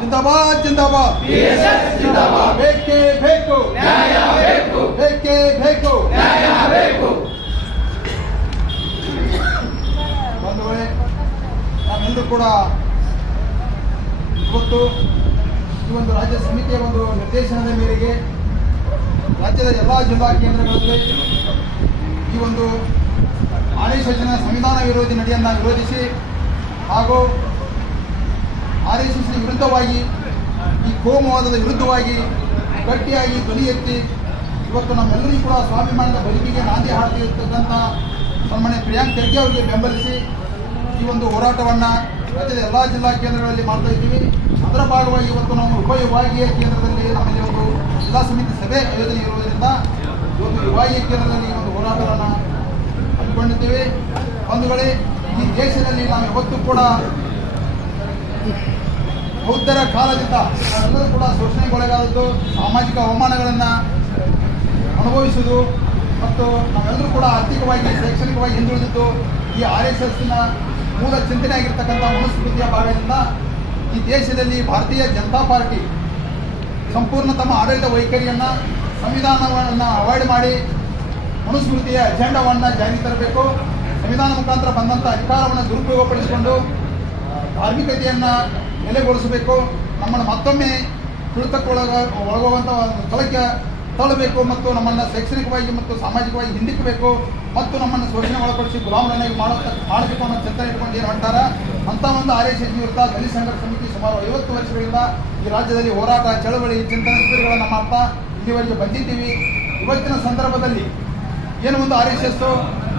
ಜಿಂದಾಬಾದ್ ಜಿಂದಾಬಾದ್ ಜಿಂದಾಬಾದ್ ಬೇಕೇ ಬೇಕು ನ್ಯಾಯ ಬೇಕು ಬೇಕೇ ಬೇಕು ನ್ಯಾಯ ಬೇಕು. ಬಂಧುಗಳೇ, ನಾವೆಲ್ಲರೂ ಕೂಡ ಇವತ್ತು ಈ ಒಂದು ರಾಜ್ಯ ಸಮಿತಿಯ ಒಂದು ನಿರ್ದೇಶನದ ಮೇರೆಗೆ ರಾಜ್ಯದ ಎಲ್ಲ ಜಿಲ್ಲಾ ಕೇಂದ್ರಗಳಲ್ಲಿ ಈ ಒಂದು RSS ಸಂವಿಧಾನ ವಿರೋಧಿ ನಡೆಯನ್ನು ವಿರೋಧಿಸಿ ಹಾಗೂ RSS ವಿರುದ್ಧವಾಗಿ ಈ ಕೋಮುವಾದದ ವಿರುದ್ಧವಾಗಿ ಗಟ್ಟಿಯಾಗಿ ಧ್ವನಿ ಎತ್ತಿ ಇವತ್ತು ನಮ್ಮೆಲ್ಲರಿಗೂ ಕೂಡ ಸ್ವಾಭಿಮಾನದ ಬದುಕಿಗೆ ನಾಂದಿ ಹಾಡ್ತಿರ್ತಕ್ಕಂಥ ಸನ್ಮಾನ್ಯ ಪ್ರಿಯಾಂಕ್ ಖರ್ಗೆ ಅವರಿಗೆ ಬೆಂಬಲಿಸಿ ಈ ಒಂದು ಹೋರಾಟವನ್ನು ರಾಜ್ಯದ ಎಲ್ಲ ಜಿಲ್ಲಾ ಕೇಂದ್ರಗಳಲ್ಲಿ ಮಾಡ್ತಾ ಇದ್ದೀವಿ. ಅದರ ಭಾಗವಾಗಿ ಇವತ್ತು ನಾವು ಉಪವಿಭಾಗೀಯ ಕೇಂದ್ರದಲ್ಲಿ ನಮ್ಮಲ್ಲಿ ಒಂದು ಜಿಲ್ಲಾ ಸಮಿತಿ ಸಭೆ ಆಯೋಜನೆ ಇರುವುದರಿಂದ ಇವತ್ತು ವಿಭಾಗೀಯ ಕೇಂದ್ರದಲ್ಲಿ ಒಂದು ಹೋರಾಟವನ್ನು ಹಮ್ಮಿಕೊಂಡಿದ್ದೇವೆ. ಬಂಧುಗಳೇ, ಈ ದೇಶದಲ್ಲಿ ನಾವು ಯಾವತ್ತೂ ಕೂಡ ಬೌದ್ಧರ ಕಾಲದಿಂದ ನಾವೆಲ್ಲರೂ ಕೂಡ ಶೋಷಣೆಗೊಳಗಾದದ್ದು, ಸಾಮಾಜಿಕ ಅವಮಾನಗಳನ್ನು ಅನುಭವಿಸುವುದು ಮತ್ತು ನಾವೆಲ್ಲರೂ ಕೂಡ ಆರ್ಥಿಕವಾಗಿ ಶೈಕ್ಷಣಿಕವಾಗಿ ಹಿಂದುಳಿದಿದ್ದು ಈ RSSನ ಮೂಲ ಚಿಂತನೆ ಆಗಿರ್ತಕ್ಕಂಥ ಮನುಸ್ಮೃತಿಯ ಭಾಗದಿಂದ ಈ ದೇಶದಲ್ಲಿ ಭಾರತೀಯ ಜನತಾ ಪಾರ್ಟಿ ಸಂಪೂರ್ಣ ತಮ್ಮ ಆಡಳಿತ ವೈಖರಿಯನ್ನು ಸಂವಿಧಾನವನ್ನು ಅವಾಯ್ಡ್ ಮಾಡಿ ಮನುಸ್ಮೃತಿಯ ಅಜೆಂಡಾವನ್ನು ಜಾರಿಗೆ ತರಬೇಕು. ಸಂವಿಧಾನ ಮುಖಾಂತರ ಬಂದಂಥ ಅಧಿಕಾರವನ್ನು ದುರುಪಯೋಗಪಡಿಸಿಕೊಂಡು ಧಾರ್ಮಿಕತೆಯನ್ನು ನೆಲೆಗೊಳಿಸಬೇಕು. ನಮ್ಮನ್ನು ಮತ್ತೊಮ್ಮೆ ಒಳಗುವಂಥ ಸ್ಥಳಕ್ಕೆ ತಳ್ಳಬೇಕು ಮತ್ತು ನಮ್ಮನ್ನು ಶೈಕ್ಷಣಿಕವಾಗಿ ಮತ್ತು ಸಾಮಾಜಿಕವಾಗಿ ಹಿಂದಿಕ್ಕಬೇಕು ಮತ್ತು ನಮ್ಮನ್ನು ಶೋಷಣೆ ಒಳಪಡಿಸಿ ಗುಲಾಮರನ್ನಾಗಿ ಮಾಡಬೇಕು ಅನ್ನೋ ಚಿಂತನೆ ಇಟ್ಕೊಂಡು ಏನು ಹೊಂಟಾರ ಅಂಥ ಒಂದು RSS ವಿರುದ್ಧ ದಲಿತ ಸಂಘರ್ಷ ಸಮಿತಿ ಸುಮಾರು 50 ವರ್ಷಗಳಿಂದ ಈ ರಾಜ್ಯದಲ್ಲಿ ಹೋರಾಟ, ಚಳವಳಿ, ಚಿಂತನೆ ಶಿಬಿರಗಳನ್ನು ಮಾಡ್ತಾ ಇಲ್ಲಿವರೆಗೆ ಬಂದಿದ್ದೀವಿ. ಇವತ್ತಿನ ಸಂದರ್ಭದಲ್ಲಿ ಏನು ಒಂದು RSS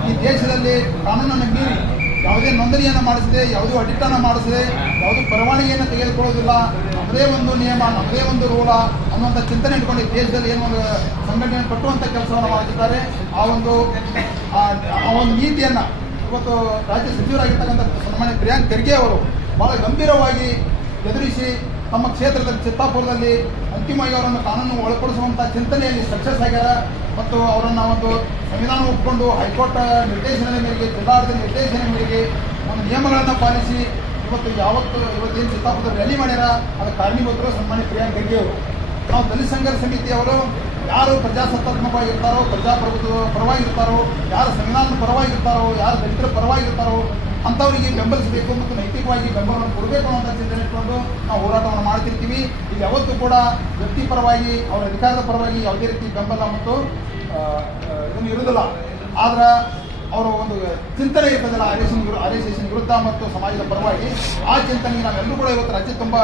ಈ ದೇಶದಲ್ಲಿ ಕಾನೂನನ್ನು ಮೀರಿ ಯಾವುದೇ ನೋಂದಣಿಯನ್ನು ಮಾಡಿಸದೆ, ಯಾವುದೇ ಅಡಿಟನ್ನು ಮಾಡಿಸದೆ, ಯಾವುದೇ ಪರವಾನಗಿಯನ್ನು ತೆಗೆದುಕೊಳ್ಳೋದಿಲ್ಲ, ನಮ್ಮದೇ ಒಂದು ನಿಯಮ, ನಮ್ಮದೇ ಒಂದು ರೂಲ ಅನ್ನುವಂಥ ಚಿಂತನೆ ಇಟ್ಕೊಂಡು ಈ ದೇಶದಲ್ಲಿ ಏನು ಒಂದು ಸಂಘಟನೆಯನ್ನು ಕಟ್ಟುವಂಥ ಕೆಲಸವನ್ನು ಮಾಡ್ತಿದ್ದಾರೆ. ಆ ಒಂದು ನೀತಿಯನ್ನು ಇವತ್ತು ರಾಜ್ಯ ಸಚಿವರಾಗಿರ್ತಕ್ಕಂಥ ಸನ್ಮಾನ್ಯ ಪ್ರಿಯಾಂಕ್ ಖರ್ಗೆ ಅವರು ಭಾಳ ಗಂಭೀರವಾಗಿ ಎದುರಿಸಿ ತಮ್ಮ ಕ್ಷೇತ್ರದಲ್ಲಿ ಚಿತ್ತಾಪುರದಲ್ಲಿ ಅಂತಿಮವಾಗಿ ಅವರನ್ನು ಕಾನೂನು ಒಳಪಡಿಸುವಂಥ ಚಿಂತನೆಯಲ್ಲಿ ಸಕ್ಸಸ್ ಆಗ್ಯಾರ ಮತ್ತು ಅವರನ್ನು ಒಂದು ಸಂವಿಧಾನ ಒಪ್ಪಿಕೊಂಡು ಹೈಕೋರ್ಟ್ ನಿರ್ದೇಶನದ ಮೇರೆಗೆ, ಜಿಲ್ಲಾಡಳಿತ ನಿರ್ದೇಶನ ಮೇರೆಗೆ ಒಂದು ನಿಯಮಗಳನ್ನು ಪಾಲಿಸಿ ಇವತ್ತೇನು ಚಿತ್ತಾಪುರದ ರ್ಯಾಲಿ ಮಾಡ್ಯಾರ ಅದಕ್ಕೆ ಕಾರಣೀಭೂತರು ಸನ್ಮಾನ್ಯ ಪ್ರಿಯಾಂಕ್ ಖರ್ಗೆ ಅವರು. ನಾವು ದಲಿತ ಸಂಘರ್ಷ ಸಮಿತಿಯವರು ಯಾರು ಪ್ರಜಾಸತ್ತಾತ್ಮಕವಾಗಿರ್ತಾರೋ, ಪ್ರಜಾಪ್ರಭುತ್ವ ಪರವಾಗಿರ್ತಾರೋ, ಯಾರು ಸಂವಿಧಾನದ ಪರವಾಗಿರ್ತಾರೋ, ಯಾರು ದಲಿತರ ಪರವಾಗಿರ್ತಾರೋ ಅಂಥವರಿಗೆ ಬೆಂಬಲಿಸಬೇಕು ಮತ್ತು ನೈತಿಕವಾಗಿ ಬೆಂಬಲವನ್ನು ಕೊಡಬೇಕು ಅನ್ನೋಂಥ ಚಿಂತನೆ ಇಟ್ಕೊಂಡು ನಾವು ಹೋರಾಟವನ್ನು ಮಾಡ್ತಿರ್ತೀವಿ. ಇಲ್ಲಿ ಯಾವತ್ತೂ ಕೂಡ ವ್ಯಕ್ತಿ ಪರವಾಗಿ, ಅವರ ಅಧಿಕಾರದ ಪರವಾಗಿ ಯಾವುದೇ ರೀತಿ ಬೆಂಬಲ ಮತ್ತು ಇದನ್ನು ಇರುವುದಿಲ್ಲ. ಆದ್ರೆ ಅವರ ಒಂದು ಚಿಂತನೆ ಇರ್ತದಲ್ಲ RSS ವಿರುದ್ಧ ಮತ್ತು ಸಮಾಜದ ಪರವಾಗಿ, ಆ ಚಿಂತನೆಗೆ ನಾವೆಲ್ಲರೂ ಕೂಡ ಇವತ್ತು ರಾಜ್ಯ ತುಂಬ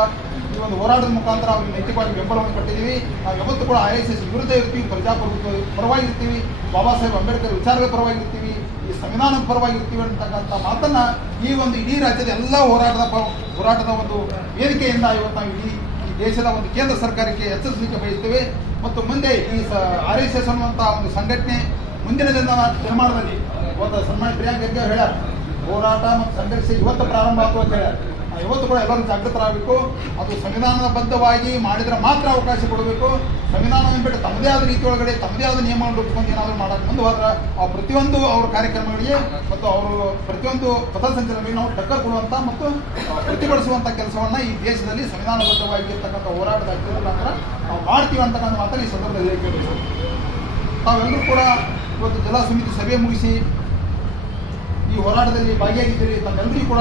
ಈ ಒಂದು ಹೋರಾಟದ ಮುಖಾಂತರ ಅವ್ರಿಗೆ ನೈತಿಕವಾಗಿ ಬೆಂಬಲವನ್ನು ಕೊಟ್ಟಿದ್ದೀವಿ. ನಾವು ಯಾವತ್ತೂ ಕೂಡ RSS ವಿರುದ್ಧ ಇರ್ತೀವಿ, ಪ್ರಜಾಪ್ರಭುತ್ವ ಪರವಾಗಿರ್ತೀವಿ, ಬಾಬಾ ಸಾಹೇಬ್ ಅಂಬೇಡ್ಕರ್ ವಿಚಾರದ ಪರವಾಗಿರ್ತೀವಿ, ಈ ಸಂವಿಧಾನದ ಪರವಾಗಿರ್ತೀವಿ ಅಂತಕ್ಕಂಥ ಮಾತನ್ನು ಈ ಒಂದು ಇಡೀ ರಾಜ್ಯದ ಎಲ್ಲ ಹೋರಾಟದ ಒಂದು ವೇದಿಕೆಯಿಂದ ಇವತ್ತು ನಾವು ಈ ದೇಶದ ಒಂದು ಕೇಂದ್ರ ಸರ್ಕಾರಕ್ಕೆ ಎಚ್ಚರಿಸಲಿಕ್ಕೆ ಬಯಸ್ತೇವೆ. ಮತ್ತು ಮುಂದೆ ಈ RSS ಅನ್ನುವಂಥ ಒಂದು ಸಂಘಟನೆ ಮುಂದಿನ ನಿರ್ಮಾಣದಲ್ಲಿ ಇವತ್ತು ಸನ್ಮಾನ್ಯ ಪ್ರಿಯಾಂಕ್ ಖರ್ಗೆ ಅವರು ಹೇಳ್ಯಾರ, ಹೋರಾಟ ಮತ್ತು ಸಂಘರ್ಷ ಇವತ್ತು ಪ್ರಾರಂಭ ಆಗುವ ಅಂತ ಹೇಳ್ಯಾರ. ಇವತ್ತು ಕೂಡ ಎಲ್ಲರೂ ಜಾಗೃತರಾಗಬೇಕು. ಅದು ಸಂವಿಧಾನಬದ್ಧವಾಗಿ ಮಾಡಿದರೆ ಮಾತ್ರ ಅವಕಾಶ ಕೊಡಬೇಕು. ಸಂವಿಧಾನವನ್ನು ಬಿಟ್ಟು ತಮ್ಮದೇ ಆದ ರೀತಿಯೊಳಗಡೆ ತಮ್ಮದೇ ಆದ ನಿಯಮವನ್ನು ರೂಪಿಸ್ಕೊಂಡು ಏನಾದರೂ ಮಾಡೋಕ್ಕೆ ಮುಂದೆ ಹೋದ್ರೆ ಆ ಪ್ರತಿಯೊಂದು ಅವ್ರ ಕಾರ್ಯಕ್ರಮಗಳಿಗೆ ಮತ್ತು ಅವರು ಪ್ರತಿಯೊಂದು ಪಥಸಂಚಲನಗಳಿಗೆ ನಾವು ಟಕ್ಕರ್ ಕೊಡುವಂಥ ಮತ್ತು ಪ್ರತಿಭಟಿಸುವಂಥ ಕೆಲಸವನ್ನು ಈ ದೇಶದಲ್ಲಿ ಸಂವಿಧಾನಬದ್ಧವಾಗಿ ಇರ್ತಕ್ಕಂಥ ಹೋರಾಟದ ಮುಖಾಂತರ ನಾವು ಮಾಡ್ತೀವಿ ಅಂತಕ್ಕಂಥ ಮಾತನ್ನು ಈ ಸಂದರ್ಭದಲ್ಲಿ ಹೇಳಿಕೆ. ತಾವೆಲ್ಲರೂ ಕೂಡ ಇವತ್ತು ಜಿಲ್ಲಾ ಸಮಿತಿ ಸಭೆ ಮುಗಿಸಿ ಈ ಹೋರಾಟದಲ್ಲಿ ಭಾಗಿಯಾಗಿದ್ದೀರಿ. ತಮ್ಮೆಲ್ಲರಿಗೂ ಕೂಡ